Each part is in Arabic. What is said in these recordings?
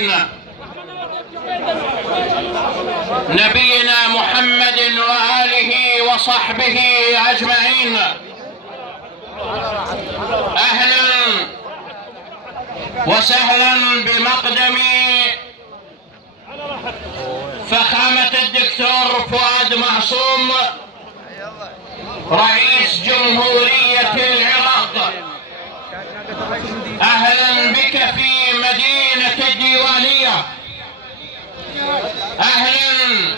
أجمعين، نبينا محمد وآله وصحبه أجمعين. أهلا وسهلا بمقدم فخامة الدكتور فؤاد معصوم رئيس جمهورية العراق. أهلا بك في مدينة الديوانية، أهلا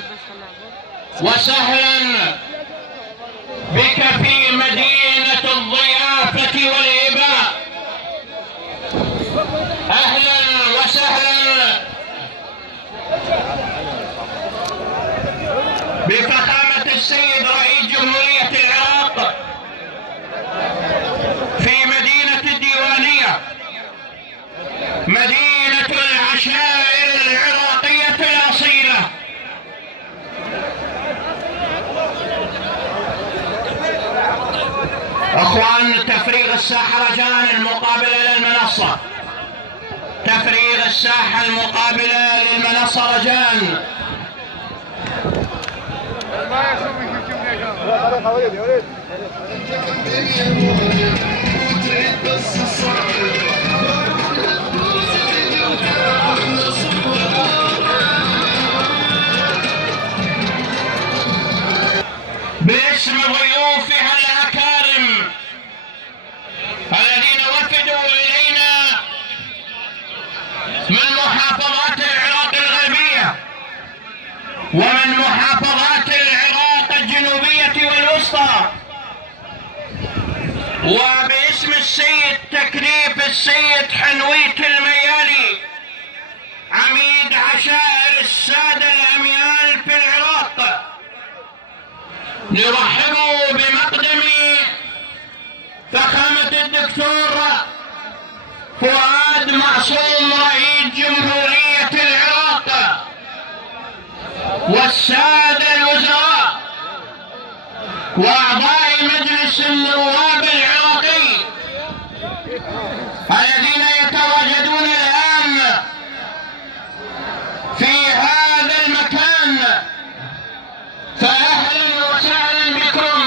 وسهلا بك في مدينة الضيافة والإباء. أهلا وسهلا بفخامة السيد رئيس جمهورية العراق في مدينة الديوانية، مدينة العشائر العراقية الأصيلة. اخوان، تفريغ الساحة رجاء المقابلة للمنصة، تفريغ الساحة المقابلة للمنصة رجاء. باسم ضيوفها الأكارم الذين وفدوا إلينا من محافظات العراق الغربية ومن محافظات العراق الجنوبية والوسطى، وباسم السيد تكليف السيد حنويت الميالي عميد عشائر السادة الأميال في العراق، نرحب بمقدم فخامة الدكتور فؤاد معصوم رئيس جمهورية العراق والسادة الوزراء وأعضاء مجلس النواب العراقي الذين يتواجدون الآن في هذا المكان، فأهلا وسهلا بكم.